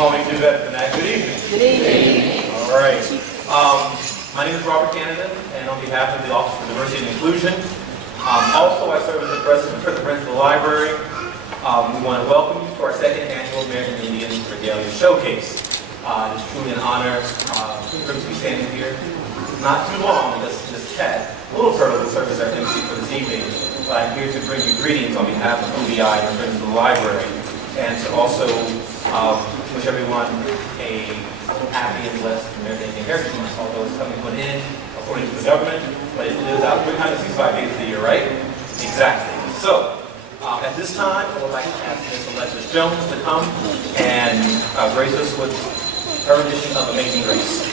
Call me to that for that. Good evening. Good evening. All right. My name is Robert Canada, and on behalf of the Office for Diversity and Inclusion, also I serve as the president for the Principal Library. We want to welcome you to our second annual American Indian Regalia Showcase. It's truly an honor to be standing here. Not too long, just chat. Little Turtle will serve as our MC for this evening, but I'm here to bring you greetings on behalf of ODI and the Principal Library, and to also wish everyone a happy and blessed American Indian Heritage Month, although it's coming to an end according to the government, but it lives out 365 days of the year, right? Exactly. So, at this time, I would like to ask Ms. Alexis Jones to come and grace us with her edition of Amazing Grace.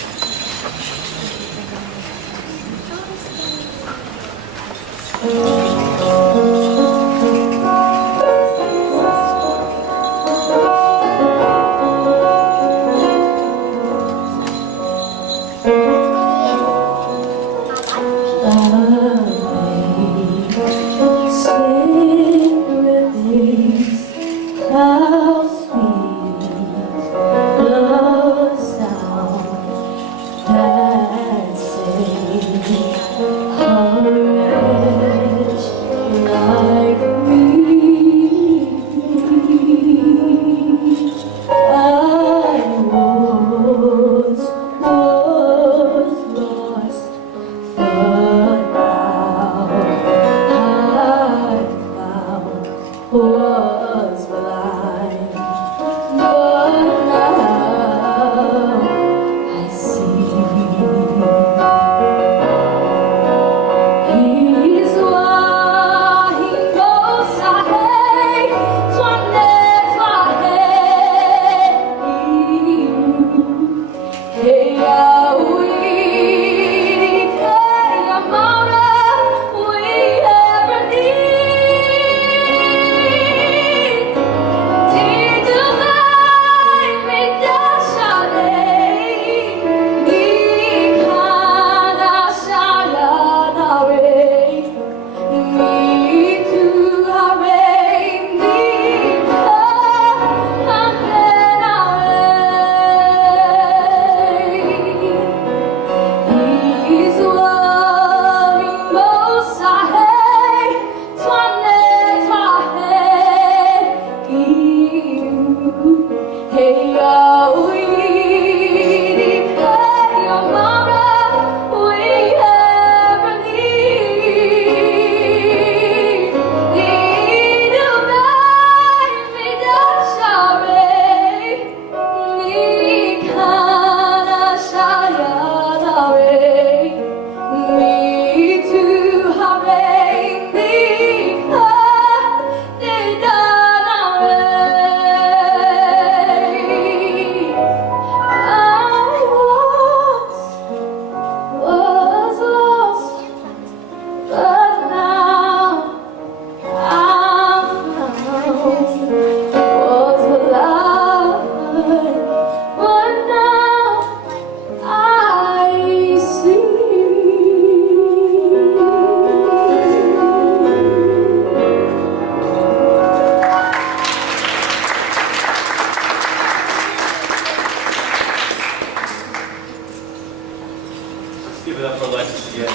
Give it up for Alexis again.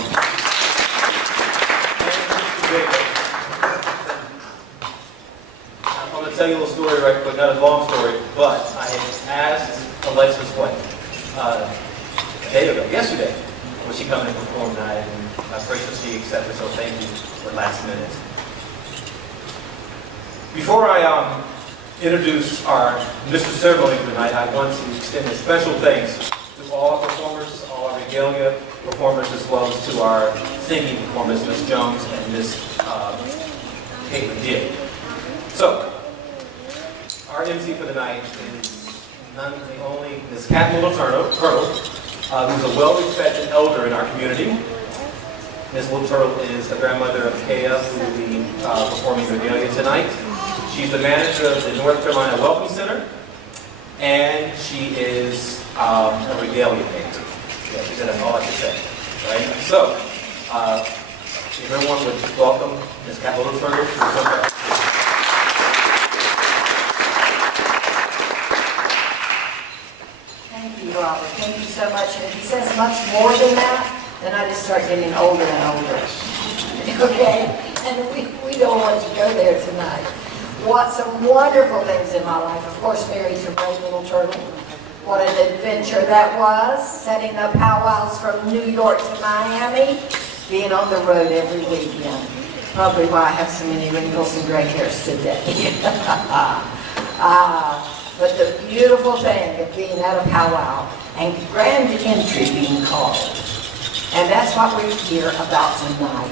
I'm going to tell you a little story right quick, not a long story, but I asked Alexis what? A day ago, yesterday, was she coming to perform tonight, and I graciously accepted, so thank you for last minute. Before I introduce our Mr. Ceremony tonight, I want to extend a special thanks to all our performers, all our regalia performers, as well as to our singing performers, Ms. Jones and Ms. Caitlin Dick. So, our MC for tonight is none the only Ms. Cat Little Turtle, who's a well-respected elder in our community. Ms. Little Turtle is the grandmother of Kea, who will be performing regalia tonight. She's the manager of the North Carolina Welcome Center, and she is a regalia painter. Yeah, she said that's all I can say, right? So, if everyone would welcome Ms. Cat Little Turtle to the center. thank you so much. And if he says much more than that, then I just start getting older and older. Okay? And we don't want to go there tonight. What some wonderful things in my life. Of course, married to Brave Little Turtle. What an adventure that was. Setting up powwows from New York to Miami. Being on the road every weekend. Probably why I have so many wrinkles and gray hairs today. But the beautiful thing of being at a powwow and grand entry being called. And that's what we're here about tonight.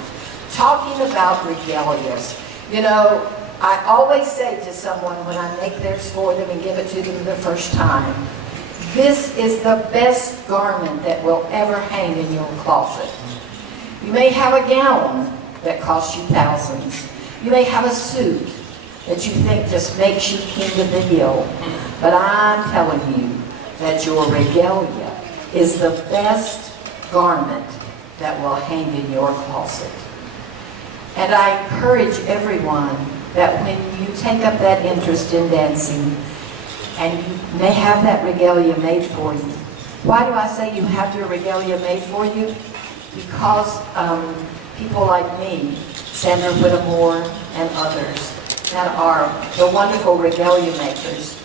Talking about regalias. You know, I always say to someone when I make theirs for them and give it to them the first time, this is the best garment that will ever hang in your closet. You may have a gown that costs you thousands. You may have a suit that you think just makes you king of the hill. But I'm telling you that your regalia is the best garment that will hang in your closet. And I encourage everyone that when you take up that interest in dancing, and you may have that regalia made for you. Why do I say you have your regalia made for you? Because people like me, Sandra Whittemore and others, that are the wonderful regalia makers,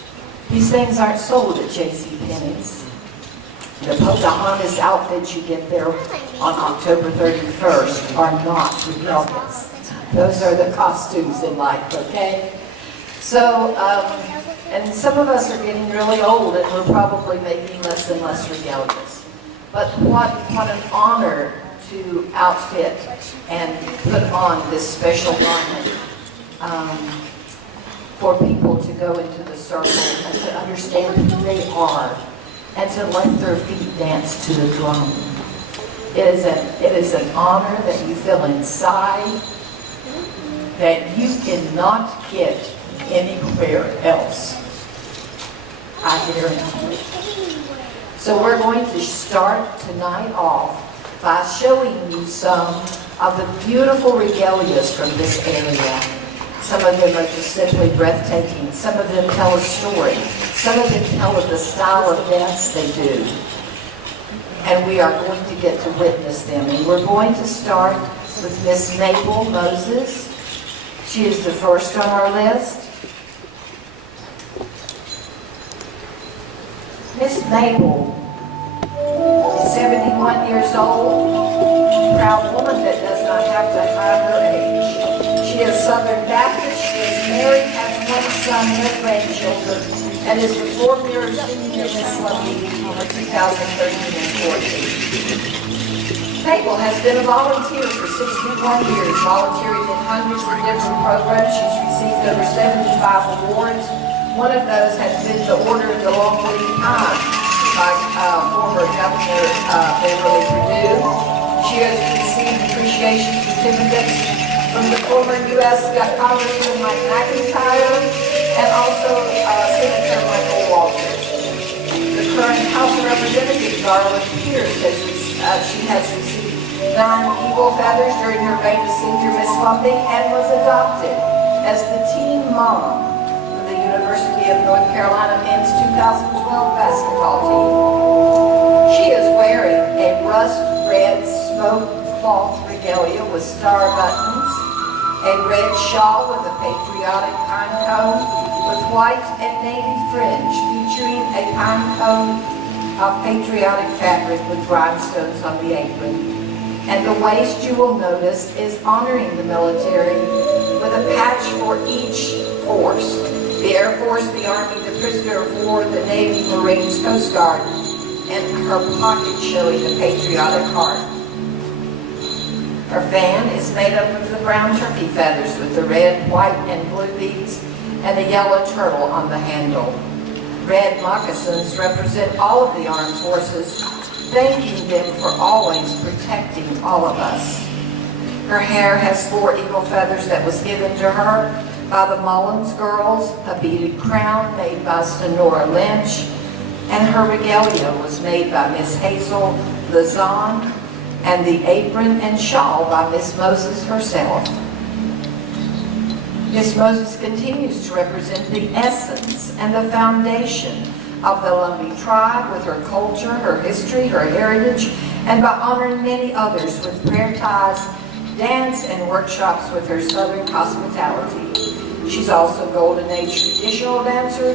these things aren't sold at JCPenney's. The Pocahontas outfits you get there on October 31st are not regalias. Those are the costumes in life, okay? So, and some of us are getting really old and we're probably making less and less regalias. But what an honor to outfit and put on this special garment for people to go into the circle and to understand who they are and to let their feet dance to the drum. It is an honor that you feel inside that you cannot get anywhere else. I guarantee it. So we're going to start tonight off by showing you some of the beautiful regalias from this area. Some of them are just simply breathtaking. Some of them tell a story. Some of them tell of the style of dance they do. And we are going to get to witness them. And we're going to start with Miss Mabel Moses. She is the first on our list. Miss Mabel is 71 years old, proud woman that does not have to hide her age. She is Southern Baptist, she is married, has one son, no grandchildren, and is the four-year senior Miss Lucky for 2013 and 14. Mabel has been a volunteer for 61 years, volunteering in hundreds of different programs. She's received over 75 awards. One of those has been the Order of the Long Lead Time by former Governor Beverly Perdue. She has received appreciation certificates from the former U.S. Congressman Mike McIntyre and also Senator Michael Walters. The current House of Representatives, Darla Pierce, she has received 9 Eagle Feathers during her reign as Senior Miss Lumping and was adopted as the team mom for the University of North Carolina men's 2012 basketball team. She is wearing a rust red smoke cloth regalia with star buttons, a red shawl with a patriotic pine cone with white and navy fringe featuring a pine cone of patriotic fabric with rhinestones on the apron. And the waist, you will notice, is honoring the military with a patch for each force. The Air Force, the Army, the prisoner of war, the Navy, Marines, Coast Guard, and her pocket showing the patriotic heart. Her fan is made up of the brown turkey feathers with the red, white, and blue beads and a yellow turtle on the handle. Red moccasins represent all of the armed forces, thanking them for always protecting all of us. Her hair has 4 eagle feathers that was given to her by the Mullins girls, a beaded crown made by Sonora Lynch, and her regalia was made by Miss Hazel Lazon, and the apron and shawl by Miss Moses herself. Miss Moses continues to represent the essence and the foundation of the Lumbee tribe with her culture, her history, her heritage, and by honoring many others with prayer ties, dance, and workshops with her Southern hospitality. She's also a Golden Age traditional dancer,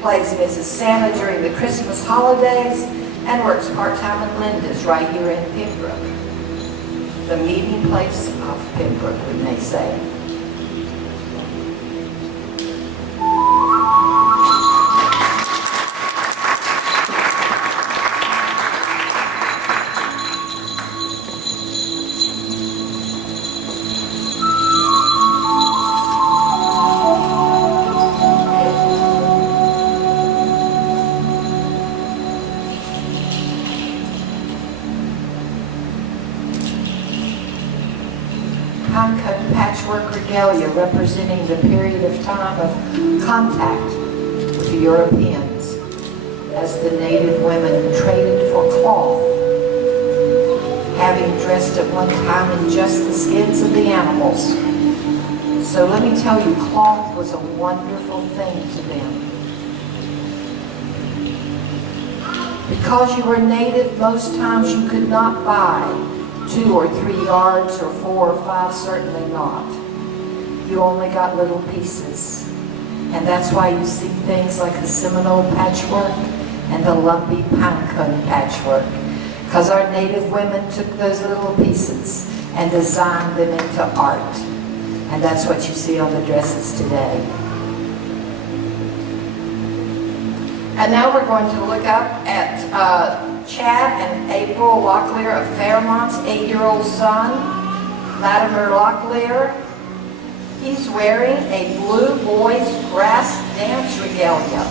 plays Mrs. Santa during the Christmas holidays, and works part-time at Linda's right here in Pembroke. The meeting place of Pembroke, we may say. Pinecone patchwork regalia representing the period of time of contact with the Europeans as the native women traded for cloth, having dressed at one time in just the skins of the animals. So let me tell you, cloth was a wonderful thing to them. Because you were native, most times you could not buy 2 or 3 yards, or 4 or 5, certainly not. You only got little pieces. And that's why you see things like the Seminole patchwork and the Lumbee Pinecone patchwork. Because our native women took those little pieces and designed them into art. And that's what you see on the dresses today. And now we're going to look up at Chad and April Locklear of Fairmont's 8-year-old son, Latimer Locklear. He's wearing a blue boys grass dance regalia.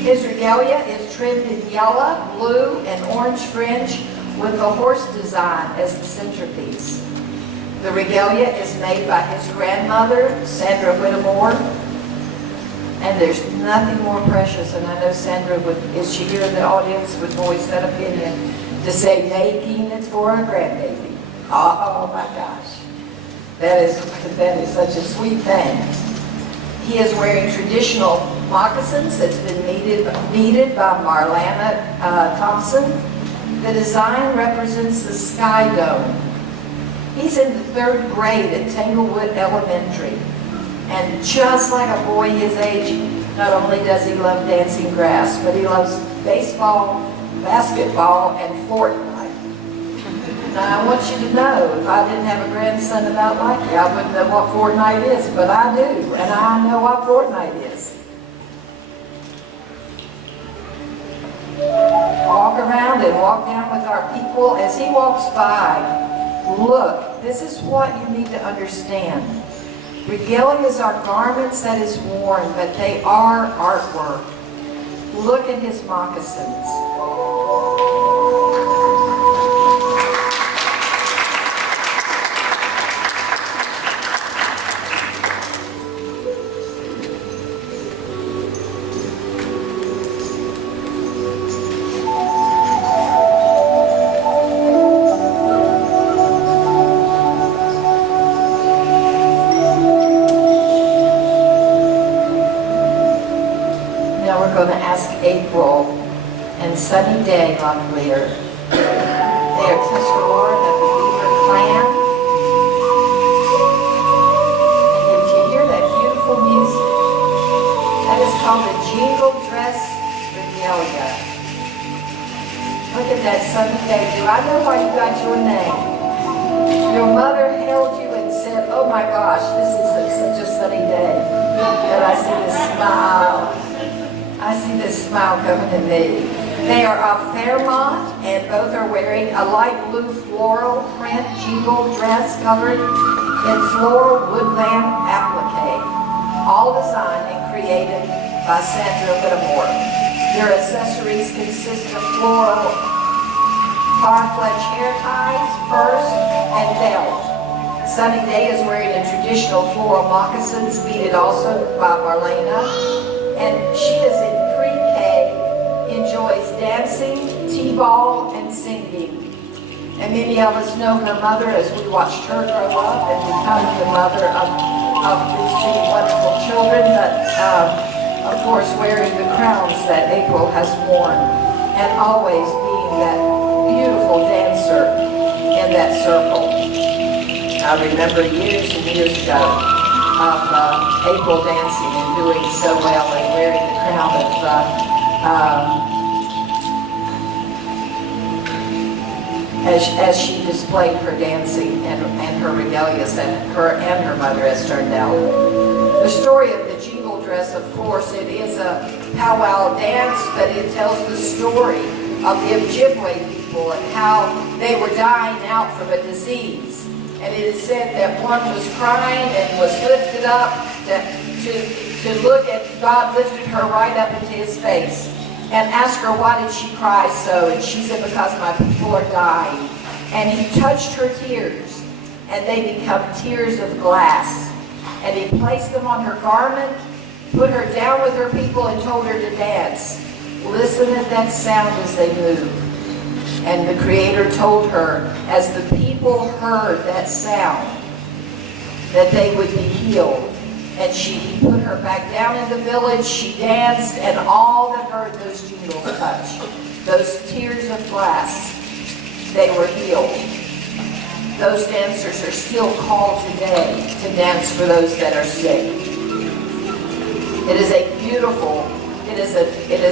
His regalia is trimmed in yellow, blue, and orange fringe with a horse design as the centerpiece. The regalia is made by his grandmother, Sandra Whittemore. And there's nothing more precious, and I know Sandra would, if she here in the audience, would voice that opinion, to say making it for a grandbaby. Oh my gosh. That is such a sweet thing. He is wearing traditional moccasins that's been needed by Marlana Thompson. The design represents the sky dome. He's in the 3rd grade at Tanglewood Elementary. And just like a boy his age, not only does he love dancing grass, but he loves baseball, basketball, and Fortnite. Now, I want you to know, if I didn't have a grandson about like you, I wouldn't know what Fortnite is, but I do, and I know what Fortnite is. Walk around and walk down with our people as he walks by. Look, this is what you need to understand. Regalias are garments that is worn, but they are artwork. Look at his moccasins. April and Sunny Day Locklear. They are Tuscarora of the Beaver Clan. And if you hear that beautiful music, that is called a jingle dress regalia. Look at that Sunny Day. Do I know why you got your name? Your mother held you and said, oh my gosh, this is such a sunny day. And I see this smile. I see this smile coming to me. They are of Fairmont, and both are wearing a light blue floral print jingle dress covered in floral woodland applique, all designed and created by Sandra Whittemore. Their accessories consist of floral parfleche hair ties, purse, and belt. Sunny Day is wearing a traditional floral moccasins, beaded also by Marlena. And she is in pre-K, enjoys dancing, t-ball, and singing. And many of us know her mother as we watched her grow up and become the mother of these 2 wonderful children. But of course, wearing the crowns that April has worn, and always being that beautiful dancer in that circle. I remember years and years ago of April dancing and doing so well and wearing the crown as she displayed her dancing and her regalias that her mother has turned out. The story of the jingle dress, of course, it is a powwow dance, but it tells the story of the Ojibwe people and how they were dying out from a disease. And it is said that one was crying and was lifted up to look at, God lifted her right up into his face and asked her, why did she cry so? And she said, because my people are dying. And he touched her tears, and they become tears of glass. And he placed them on her garment, put her down with her people, and told her to dance. Listen at that sound as they move. And the Creator told her, as the people heard that sound, that they would be healed. And he put her back down in the village, she danced, and all that heard those jingles touch, those tears of glass, they were healed. Those dancers are still called today to dance for those that are sick. It is a beautiful, it is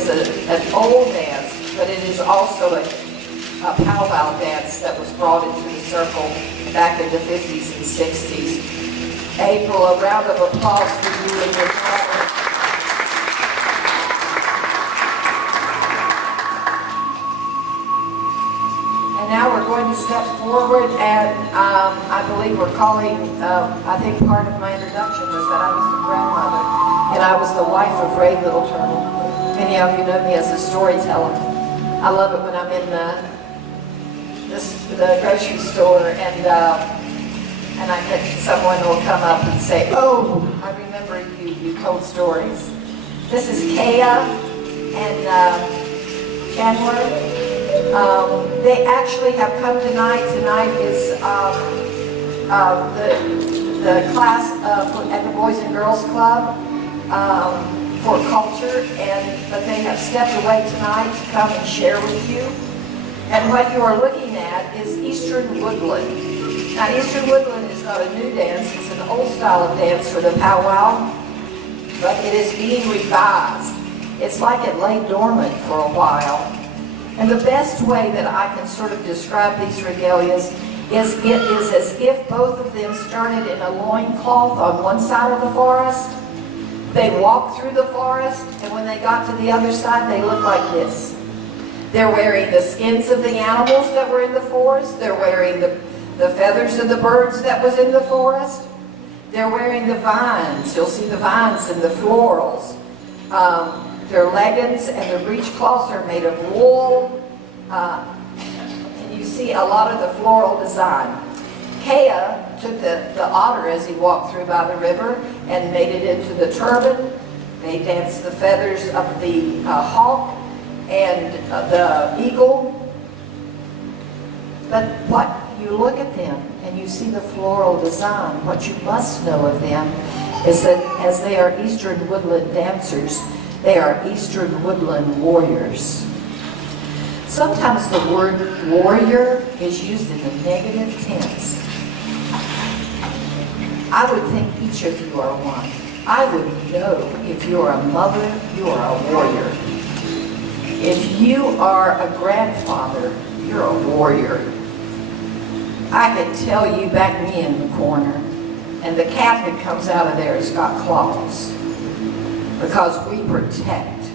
an old dance, but it is also a powwow dance that was brought into the circle back in the 50s and 60s. April, a round of applause for you and your daughter. And now we're going to step forward, and I believe we're calling, I think part of my introduction was that I was the grandmother, and I was the wife of Ray Little Turtle. Many of you know me as a storyteller. I love it when I'm in the grocery store and I get someone will come up and say, oh, I remember you told stories. This is Kaya and Chandler. They actually have come tonight. Tonight is the class at the Boys and Girls Club for culture, but they have stepped away tonight to come and share with you. And what you are looking at is Eastern Woodland. Now, Eastern Woodland is not a new dance, it's an old style of dance for the powwow, but it is being revised. It's like it lay dormant for a while. And the best way that I can sort of describe these regalias is it is as if both of them started in a loincloth on one side of the forest. They walked through the forest, and when they got to the other side, they looked like this. They're wearing the skins of the animals that were in the forest. They're wearing the feathers of the birds that was in the forest. They're wearing the vines. You'll see the vines and the florals. Their leggings and their breechcloths are made of wool. And you see a lot of the floral design. Kea took the otter as he walked through by the river and made it into the turban. They danced the feathers of the hawk and the eagle. But what you look at them and you see the floral design, what you must know of them is that as they are Eastern Woodland dancers, they are Eastern Woodland warriors. Sometimes the word warrior is used in the negative tense. I would think each of you are one. I would know if you're a mother, you are a warrior. If you are a grandfather, you're a warrior. I can tell you back me in the corner, and the cat that comes out of there has got claws, because we protect.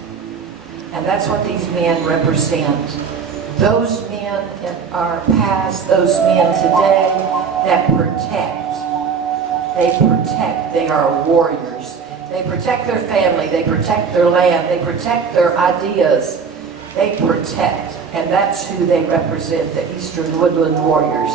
And that's what these men represent. Those men in our past, those men today that protect. They protect. They are warriors. They protect their family. They protect their land. They protect their ideas. They protect. And that's who they represent, the Eastern Woodland Warriors.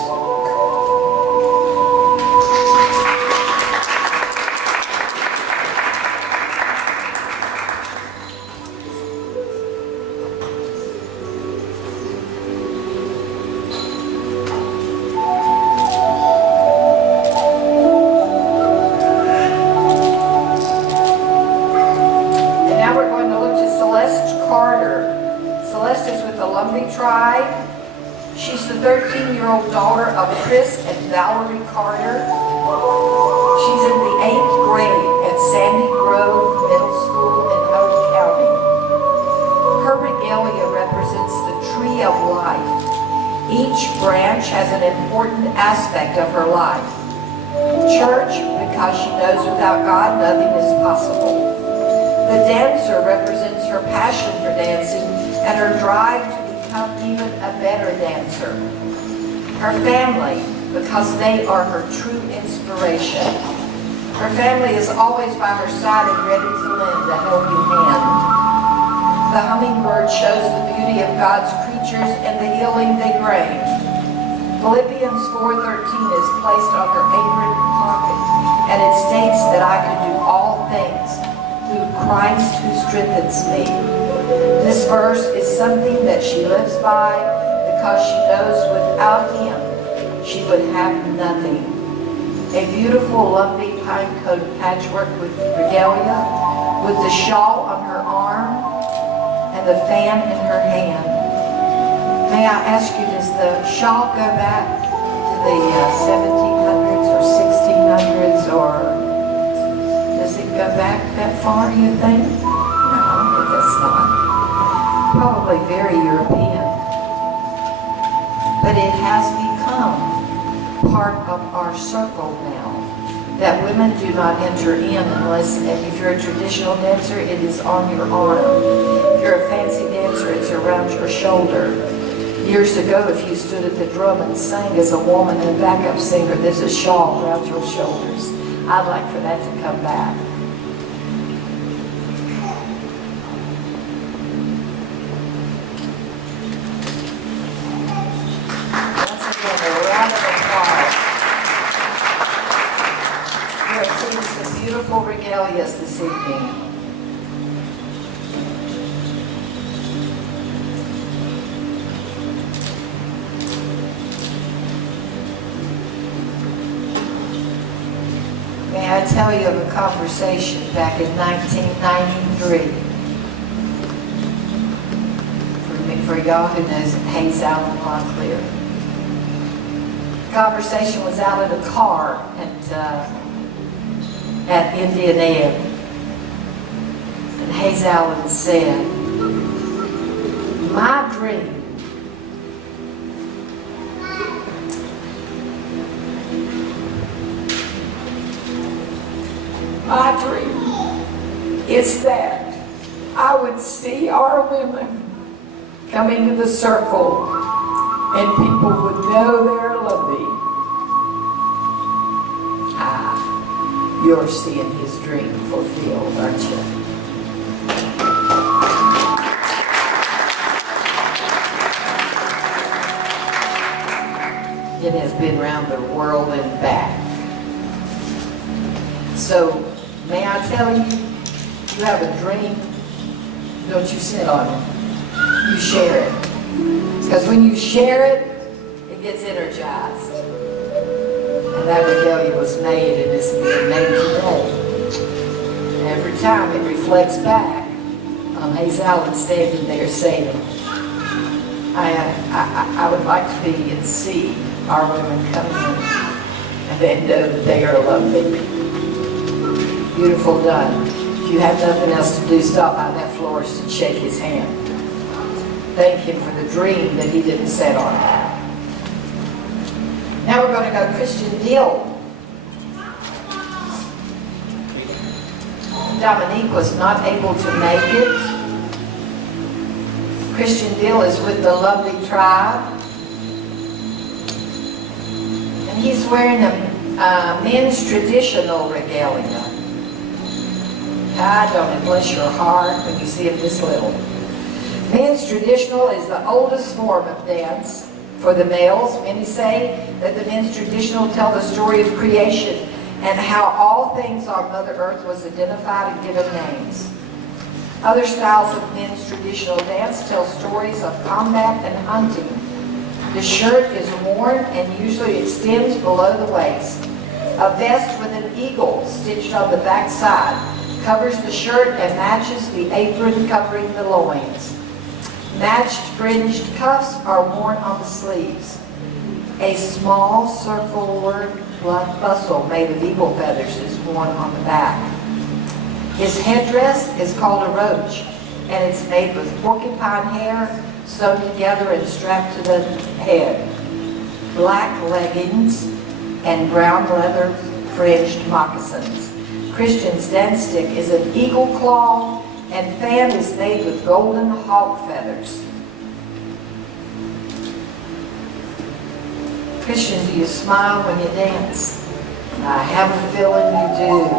13-year-old daughter of Chris and Valerie Carter. She's in the 8th grade at Sandy Grove Middle School in Howard County. Her regalia represents the tree of life. Each branch has an important aspect of her life. Church, because she knows without God nothing is possible. The dancer represents her passion for dancing and her drive to become even a better dancer. Her family, because they are her true inspiration. Her family is always by her side and ready to lend a helping hand. The hummingbird shows the beauty of God's creatures and the healing they bring. Philippians 4:13 is placed on her apron pocket, and it states that I can do all things through Christ who strengthens me. This verse is something that she lives by because she knows without him she would have nothing. A beautiful lumpy pine coat patchwork with regalia, with the shawl on her arm and the fan in her hand. May I ask you, does the shawl go back to the 1700s or 1600s, or does it go back that far, you think? No, that's not. Probably very European. But it has become part of our circle now, that women do not enter in unless, if you're a traditional dancer, it is on your arm. If you're a fancy dancer, it's around your shoulder. Years ago, if you stood at the drum and sang as a woman and a backup singer, there's a shawl around your shoulders. I'd like for that to come back. Once again, a round of applause. We are seeing some beautiful regalias this evening. May I tell you of a conversation back in 1993? For y'all who knows Hayes Allen Montclair. The conversation was out in a car at Indian Ave. And Hayes Allen said, my dream is that I would see our women come into the circle and people would know they're lovely. Ah, you're seeing his dream fulfilled, aren't you? It has been around the world and back. So, may I tell you, you have a dream, don't you sit on it. You share it. Because when you share it, it gets energized. And that regalia was made, and it's being made today. And every time it reflects back on Hayes Allen standing there saying, I would like to be and see our women come in and then know that they are lovely. Beautiful done. If you have nothing else to do, stop by that florist and shake his hand. Thank him for the dream that he didn't set on it. Now we're going to go Christian Dill. Dominique was not able to make it. Christian Dill is with the Lovely Tribe. And he's wearing a men's traditional regalia. God, don't it bless your heart when you see him this little. Men's traditional is the oldest form of dance for the males. Many say that the men's traditional tell the story of creation and how all things on Mother Earth was identified and given names. Other styles of men's traditional dance tell stories of combat and hunting. The shirt is worn and usually extends below the waist. A vest with an eagle stitched on the back side covers the shirt and matches the apron covering the loins. Matched fringed cuffs are worn on the sleeves. A small circular bustle made of eagle feathers is worn on the back. His headdress is called a roach, and it's made with porcupine hair sewn together and strapped to the head. Black leggings and brown leather fringed moccasins. Christian's dance stick is an eagle claw, and fan is made with golden hawk feathers. Christian, do you smile when you dance? I have a feeling you do.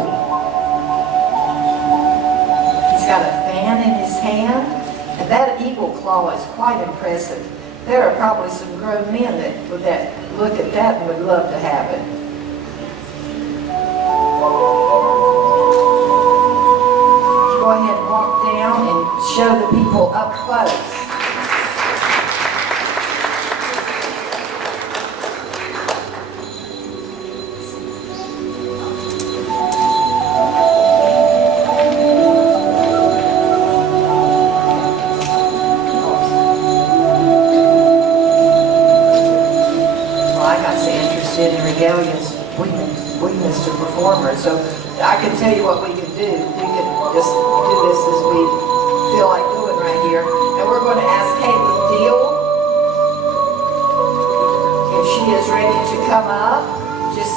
He's got a fan in his hand, and that eagle claw is quite impressive. There are probably some grown men that look at that and would love to have it. Go ahead and walk down and show the people up close. In Regalia's weakness to performers. So I can tell you what we can do. We can just do this as we feel like doing right here. And we're going to ask Caitlin Deal if she is ready to come up. Just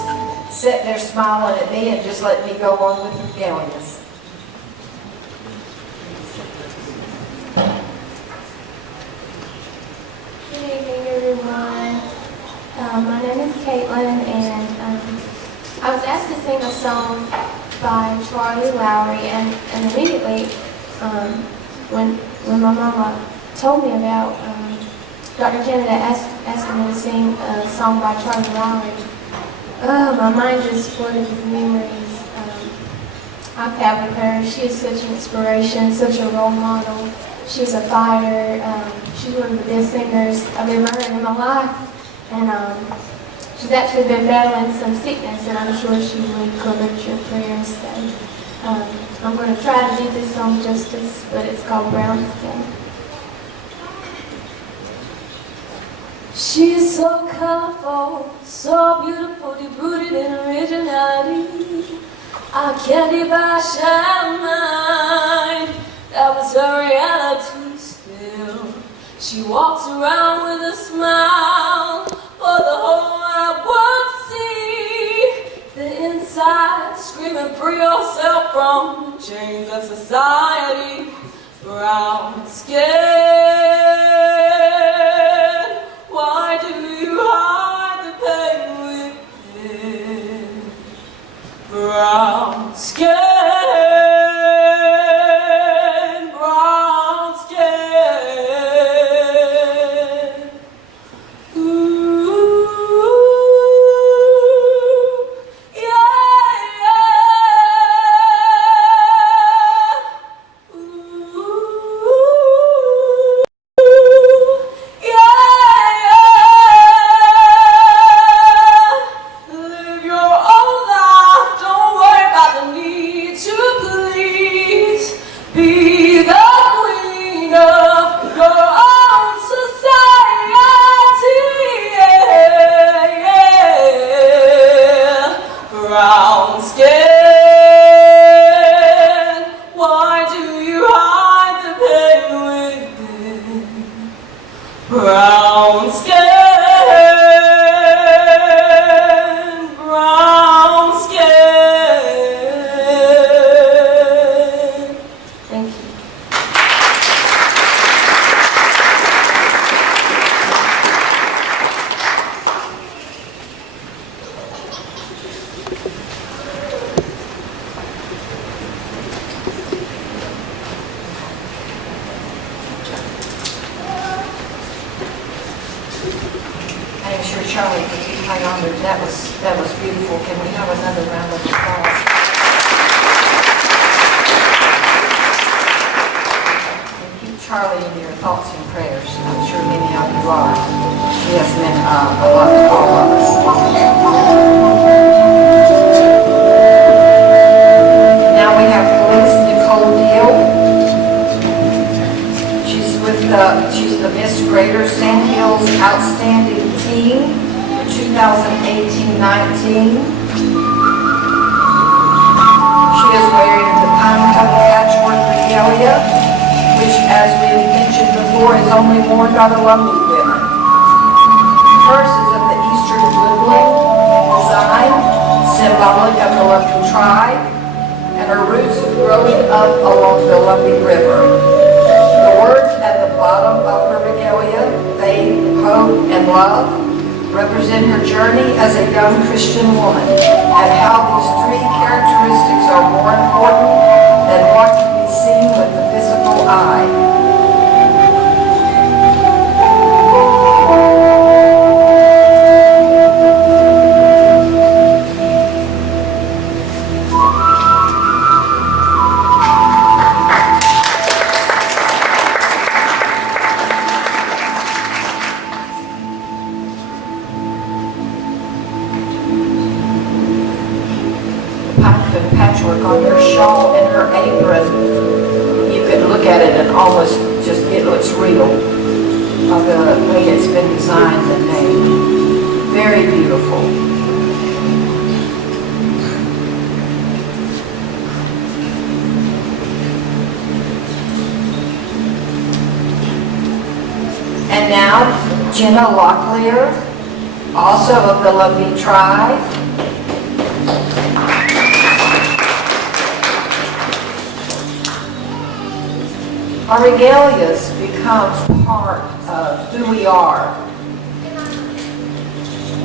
sit there smiling at me and just let me go on with Regalia's. Good evening, everyone. My name is Caitlin, and I was asked to sing a song by Charlie Lowry, and immediately when my mama told me about Dr. Canada asking me to sing a song by Charlie Lowry, my mind just flooded with memories. I've had with her. She is such an inspiration, such a role model. She's a fighter. She's one of the best singers I've ever heard in my life. And she's actually been battling some sickness, and I'm sure she would covet your prayers. So I'm going to try to do this song justice, but it's called Brown Skin. She is so colorful, so beautiful, deep rooted in originality. I can't even shine. That was her reality still. She walks around with a smile for the whole wide world to see. The inside screaming, free yourself from the chains of society. Brown skin, why do you hide the pain within? Brown skin. Brown skin, why do you hide the pain within? Brown skin, brown skin. Thank you. I'm sure Charlie could be high honored. That was beautiful. Can we have another round of applause? And keep Charlie in your thoughts and prayers. I'm sure many of you are. She has meant a lot to all of us. Now we have Police Nicole Deal. She's the Miss Greater Sand Hills Outstanding Teen 2018-19. She is wearing the pine-colored patchwork regalia, which, as we have mentioned before, is only worn by the Lumbee women. Hers is of the Eastern woodland design, symbolic of the Lumbee tribe, and her roots growing up along the Lumbee River. The words at the bottom of her regalia, faith, hope, and love, represent her journey as a young Christian woman, and how these three characteristics are more important than what can be seen with the physical eye. Patchwork on her shawl and her apron. You could look at it and almost just, it looks real of the way it's been designed and made. Very beautiful. And now, Jenna Locklear, also of the Lumbee tribe. Our regalias become part of who we are.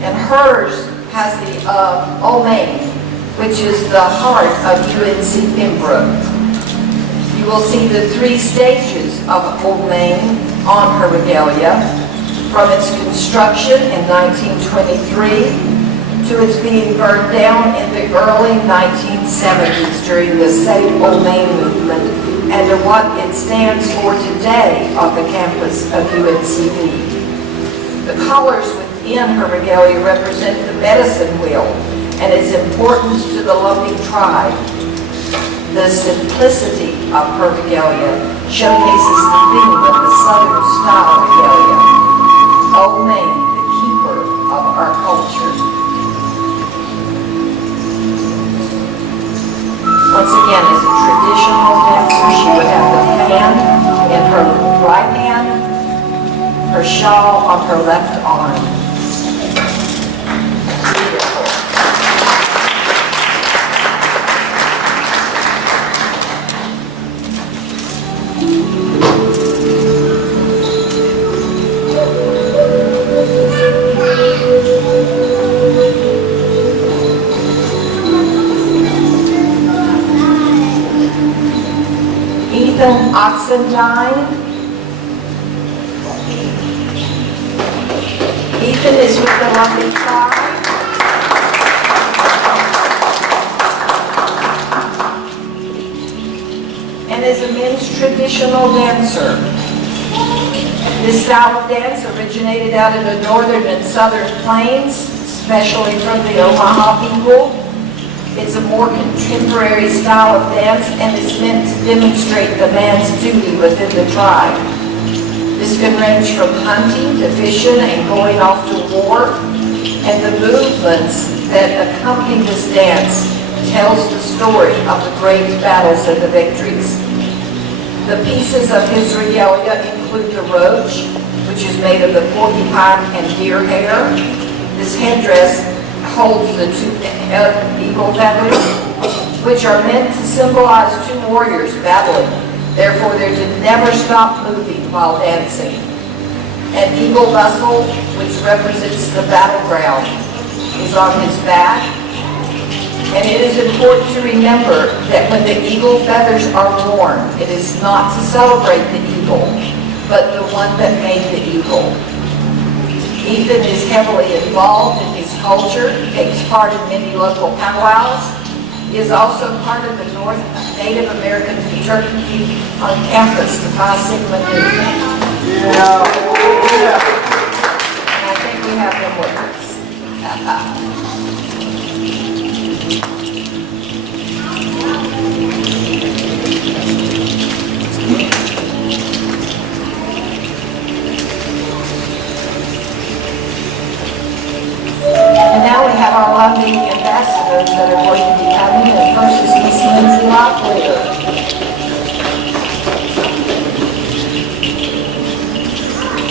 And hers has the Old Main, which is the heart of UNC Pembroke. You will see the three stages of Old Main on her regalia, from its construction in 1923 to its being burned down in the early 1970s during the Save Old Main movement, and to what it stands for today on the campus of UNCB. The colors within her regalia represent the medicine wheel and its importance to the Lumbee tribe. The simplicity of her regalia showcases the theme of the Southern style regalia. Old Main, the keeper of our culture. Once again, as a traditional dancer, she would have the fan in her right hand, her shawl on her left arm. Beautiful. Oxendine. Ethan is with the Lumbee tribe. And is a men's traditional dancer. This style of dance originated out of the northern and southern plains, especially from the Omaha people. It's a more contemporary style of dance and is meant to demonstrate the man's duty within the tribe. This can range from hunting to fishing and going off to war, and the movements that accompany this dance tells the story of the great battles and the victories. The pieces of his regalia include the roach, which is made of the porcupine and deer hair. This headdress holds the two eagle feathers, which are meant to symbolize two warriors battling. Therefore, they're to never stop moving while dancing. An eagle muzzle, which represents the battleground, is on his back. And it is important to remember that when the eagle feathers are worn, it is not to celebrate the eagle, but the one that made the eagle. Ethan is heavily involved in his culture, takes part in many local powwows. He is also part of the North Native American fraternity on campus, the Phi Sigma Nu. And I think we have them with us. Lundy ambassadors that are going to be coming, and first is Miss Lindsay Locklear.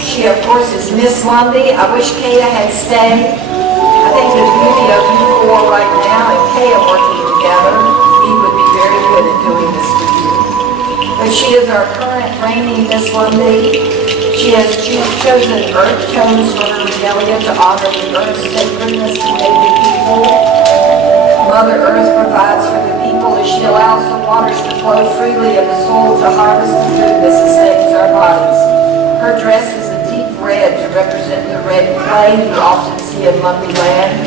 She, of course, is Miss Lundy. I wish Kaya had stayed. I think the beauty of you four right now and Kaya working together, he would be very good at doing this with you. But she is our current reigning Miss Lundy. She has chosen earth tones for her regalia to honor the earth's sacredness to native people. Mother Earth provides for the people as she allows the waters to flow freely in the soil to harvest the food that sustains our bodies. Her dress is a deep red to represent the red clay you often see in Lundy land.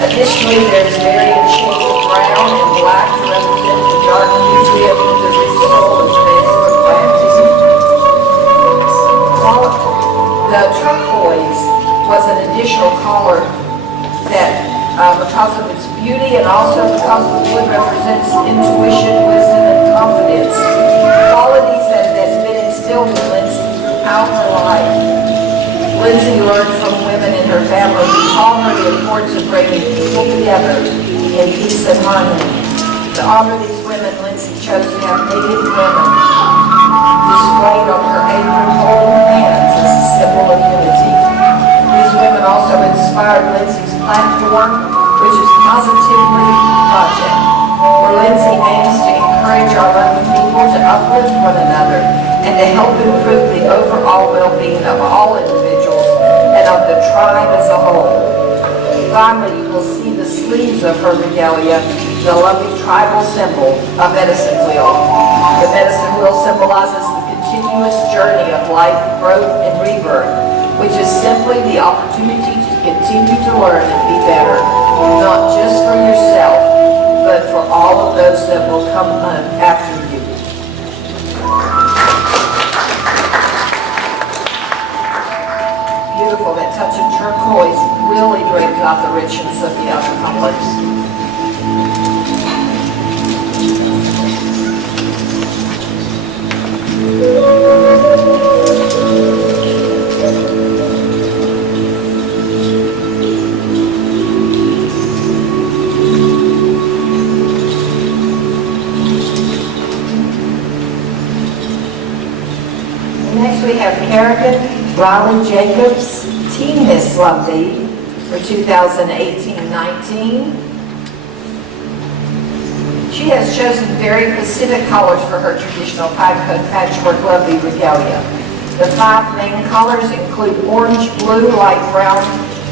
Additionally, there is varying shades of brown and black to represent the dark nutrient of the rich soil and space of plants. The turquoise was an additional color that, because of its beauty and also because the wood represents intuition, wisdom, and confidence, qualities that has been instilled in Lindsay throughout her life. Lindsay learned from women in her family who taught her the importance of bringing people together in peace and harmony. To honor these women, Lindsay chose to have native women displayed on her apron holding hands as a symbol of unity. These women also inspired Lindsay's platform, which is Positively Project, where Lindsay aims to encourage our loving people to uplift one another and to help improve the overall well-being of all individuals and of the tribe as a whole. Finally, you will see the sleeves of her regalia, the loving tribal symbol, a medicine wheel. The medicine wheel symbolizes the continuous journey of life, growth, and rebirth, which is simply the opportunity to continue to learn and be better, not just for yourself, but for all of those that will come after you. Beautiful. That touch of turquoise really brings out the richness of the other colors. Next we have Kerrigan Riley Jacobs, Teen Miss Lundy for 2018-19. She has chosen very specific colors for her traditional patchwork Lundy regalia. The 5 main colors include orange, blue, light brown,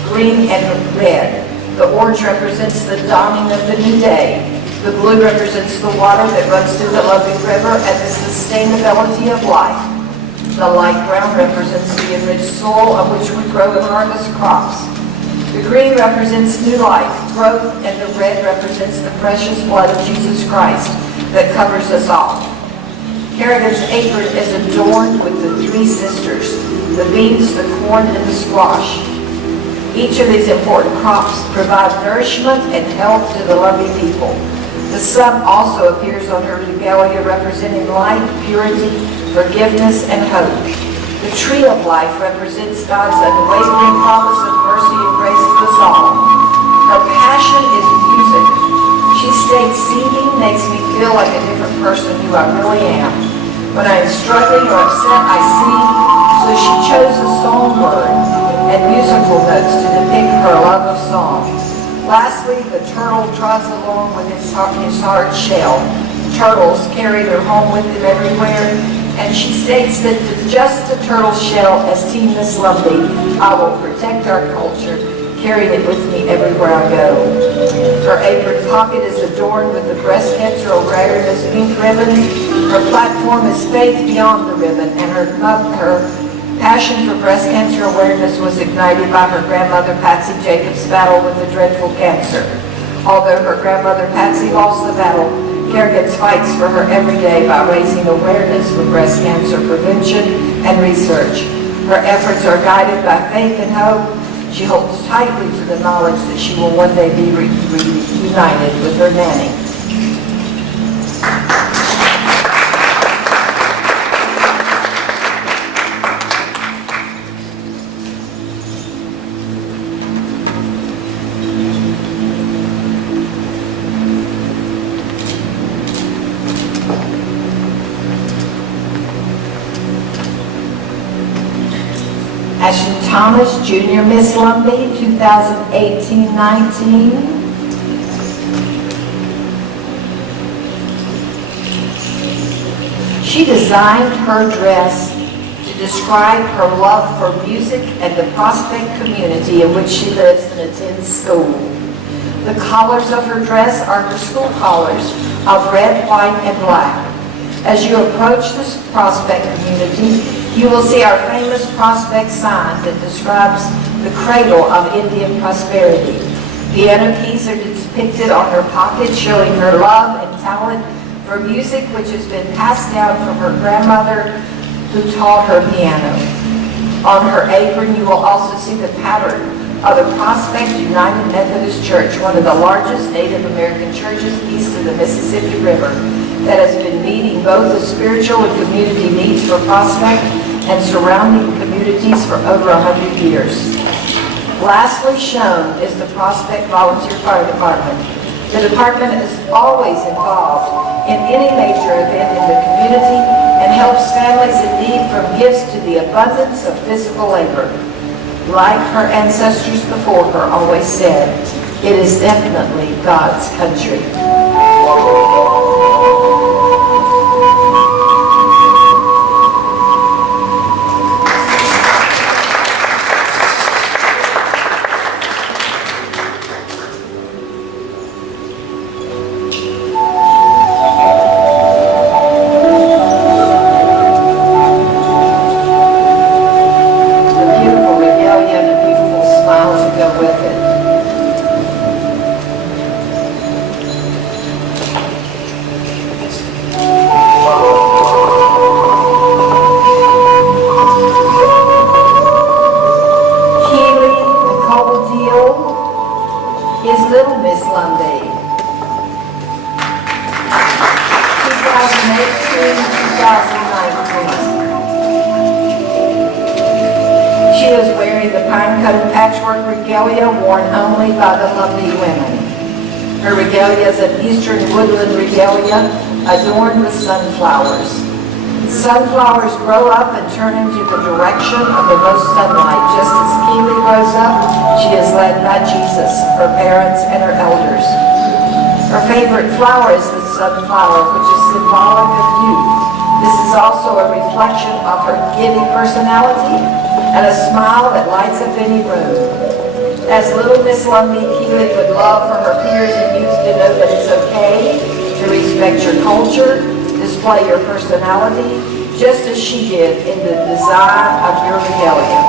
green, and red. The orange represents the dawning of the new day. The blue represents the water that runs through the Lundy River and the sustainability of life. The light brown represents the enriched soil on which we grow and harvest crops. The green represents new life, growth, and the red represents the precious blood of Jesus Christ that covers us all. Kerrigan's apron is adorned with the 3 sisters, the beans, the corn, and the squash. Each of these important crops provide nourishment and health to the Lundy people. The sun also appears on her regalia representing light, purity, forgiveness, and hope. The tree of life represents God's unwavering promise of mercy and grace to us all. Her passion is music. She states, singing makes me feel like a different person who I really am. When I am struggling or upset, I sing, so she chose a songbird and musical notes to depict her love of song. Lastly, the turtle trots along with his hard shell. Turtles carry their home with them everywhere, and she states that just the turtle shell as Teen Miss Lundy, I will protect our culture, carrying it with me everywhere I go. Her apron pocket is adorned with the breast cancer awareness pink ribbon. Her platform is faith beyond the ribbon, and her passion for breast cancer awareness was ignited by her grandmother Patsy Jacobs' battle with the dreadful cancer. Although her grandmother Patsy lost the battle, Kerrigan fights for her every day by raising awareness for breast cancer prevention and research. Her efforts are guided by faith and hope. She holds tightly to the knowledge that she will one day be reunited with her nanny. Thomas, Junior Miss Lumbee, 2018-19. She designed her dress to describe her love for music and the Prospect community in which she lives and attends school. The colors of her dress are her school colors of red, white, and black. As you approach this Prospect community, you will see our famous Prospect sign that describes the cradle of Indian prosperity. Piano keys are depicted on her pocket, showing her love and talent for music, which has been passed down from her grandmother, who taught her piano. On her apron, you will also see the pattern of the Prospect United Methodist Church, one of the largest Native American churches east of the Mississippi River, that has been meeting both the spiritual and community needs for Prospect and surrounding communities for over 100 years. Lastly shown is the Prospect Volunteer Fire Department. The department is always involved in any major event in the community and helps families in need from gifts to the abundance of physical labor. Like her ancestors before her always said, it is definitely God's country. Is Little Miss Lumbee, 2018-2019. She is wearing the pine-cone patchwork regalia worn only by the Lumbee women. Her regalia is an eastern woodland regalia adorned with sunflowers. Sunflowers grow up and turn into the direction of the most sunlight. Just as Keely grows up, she is led by Jesus, her parents, and her elders. Her favorite flower is the sunflower, which is symbolic of youth. This is also a reflection of her giddy personality and a smile that lights up any room. As Little Miss Lumbee, Keely would love for her peers and youth to know that it's okay to respect your culture, display your personality, just as she did in the design of your regalia.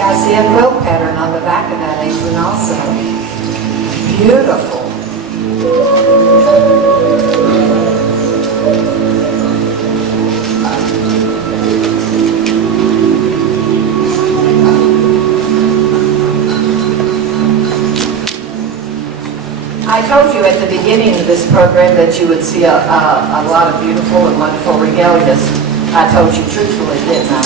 I see a quilt pattern on the back of that apron also. Beautiful. I told you at the beginning of this program that you would see a lot of beautiful and wonderful regalias. I told you truthfully, didn't I?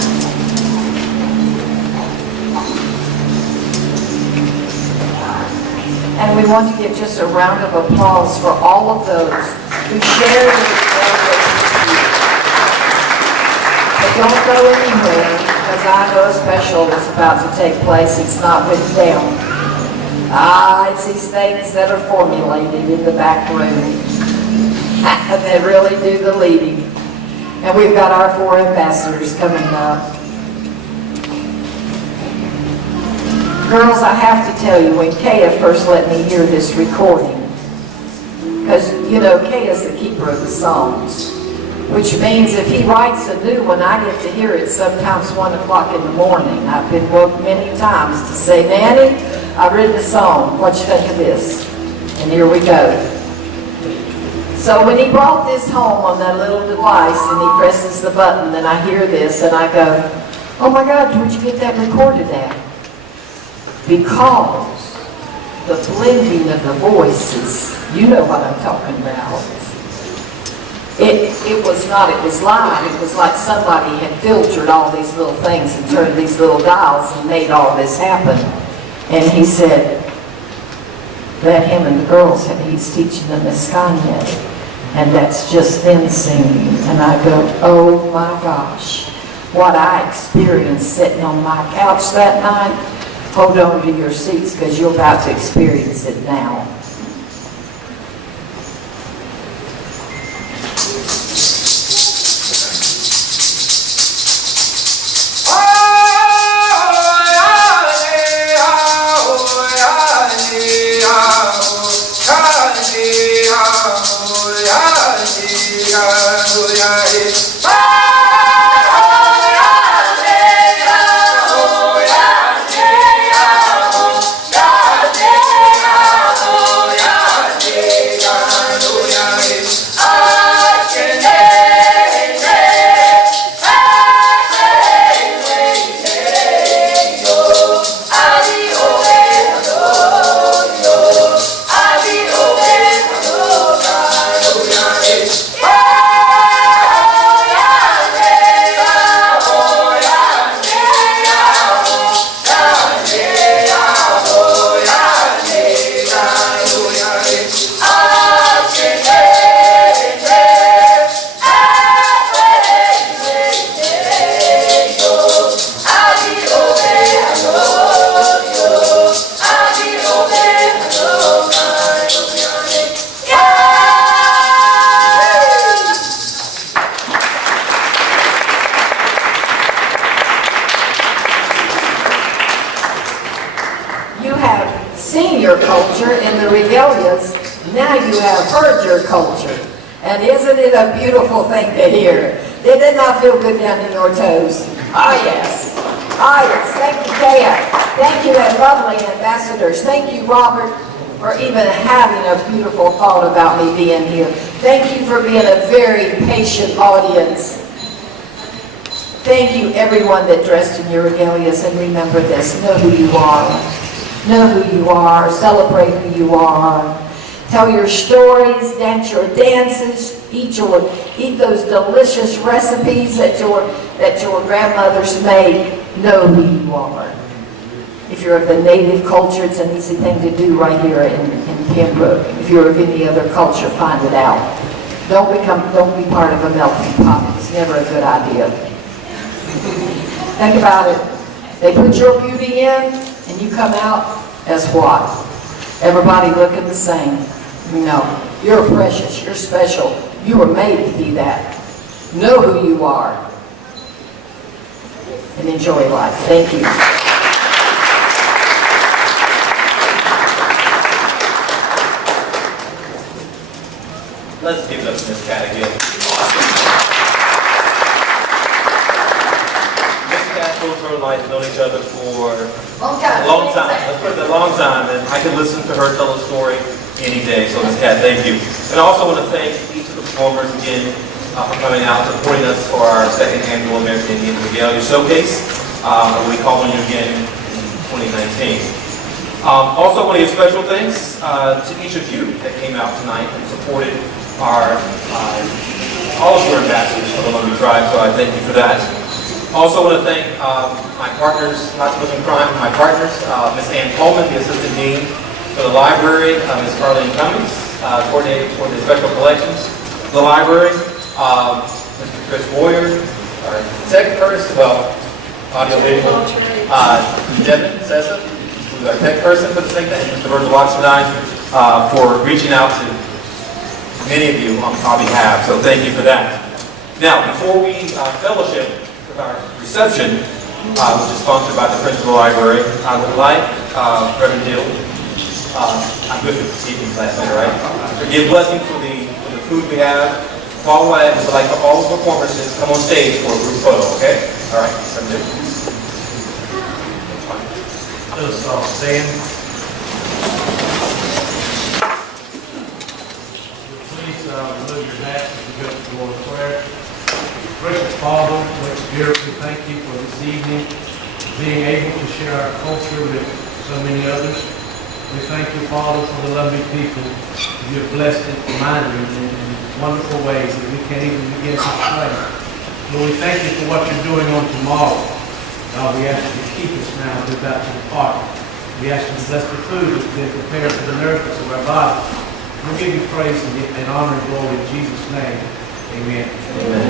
And we want to give just a round of applause for all of those who shared the regalia with you. But don't go anywhere, because I know a special is about to take place. It's not written down. It's these things that are formulated in the back room that really do the leading. And we've got our 4 ambassadors coming up. Girls, I have to tell you, when Kaya first let me hear this recording, because, you know, Kaya's the keeper of the songs, which means if he writes a new one, I get to hear it sometimes 1 o'clock in the morning. I've been woke many times to say, Nanny, I've written a song. What you think of this? And here we go. So when he brought this home on that little device and he presses the button, and I hear this and I go, oh my God, where'd you get that recorded at? Because the blending of the voices. You know what I'm talking about. It was not, it was live. It was like somebody had filtered all these little things and turned these little dials and made all this happen. And he said that him and the girls, he's teaching them Escania. And that's just them singing. And I go, oh my gosh. What I experienced sitting on my couch that night, hold on to your seats because you're about to experience it now. Your culture in the regalias, now you have heard your culture. And isn't it a beautiful thing to hear? Did it not feel good down in your toes? Ah, yes. Ah, yes. Thank you, Kaya. Thank you, and lovely ambassadors. Thank you, Robert, for even having a beautiful thought about me being here. Thank you for being a very patient audience. Thank you, everyone that dressed in your regalias, and remember this, know who you are. Know who you are, celebrate who you are. Tell your stories, dance your dances, eat those delicious recipes that your grandmothers made. Know who you are. If you're of the native culture, it's an easy thing to do right here in Pembroke. If you're of any other culture, find it out. Don't be part of a melting pot. It's never a good idea. Think about it. They put your beauty in, and you come out as what? Everybody looking the same. No. You're precious. You're special. You were made to be that. Know who you are. And enjoy life. Thank you. Let's give it up to Miss Cat again. Both her and I have known each other for a long time. Let's put it a long time, and I can listen to her tell a story any day. So, Ms. Cat, thank you. And I also want to thank each of the performers again for coming out, supporting us for our second annual American Indian Regalia Showcase. We'll be calling you again in 2019. Also, want to give special thanks to each of you that came out tonight and supported our all of your ambassadors for the Lumbee Tribe. So I thank you for that. Also want to thank my partners, not to live in crime, my partners, Ms. Ann Coleman, the Assistant Dean for the Library, Ms. Carlene Cummings, Coordinator for the Special Collections of the Library, Mr. Chris Boyer, our Tech person, well, audio visual, Devin Sessa, who's our Tech person for the thing, and Mr. Virgil Watson for reaching out to many of you on our behalf, so thank you for that. Now, before we fellowship our reception, which is sponsored by the Principal Library, I would like Reverend Dill, I'm good with speaking last night, right? To give blessing for the food we have. Follow that, we would like for all the performances come on stage for a group photo, okay? All right, Reverend Dill. Let us all stand. Please remove your hats as we go to the Lord of prayer. Gracious Father, Lord Spirit, we thank you for this evening, being able to share our culture with so many others. We thank you, Father, for the lovely people you have blessed and reminded in wonderful ways that we can't even begin to explain. Lord, we thank you for what you're doing on tomorrow. God, we ask you to keep us now as we're about to depart. We ask you to bless the food that's been prepared for the nourishment of our bodies. We'll give you praise and honor and glory in Jesus' name. Amen. Amen.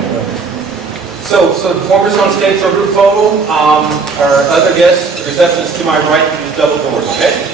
So the performers on stage for a group photo. Our other guests, the receptionist to my right, through these double doors, okay?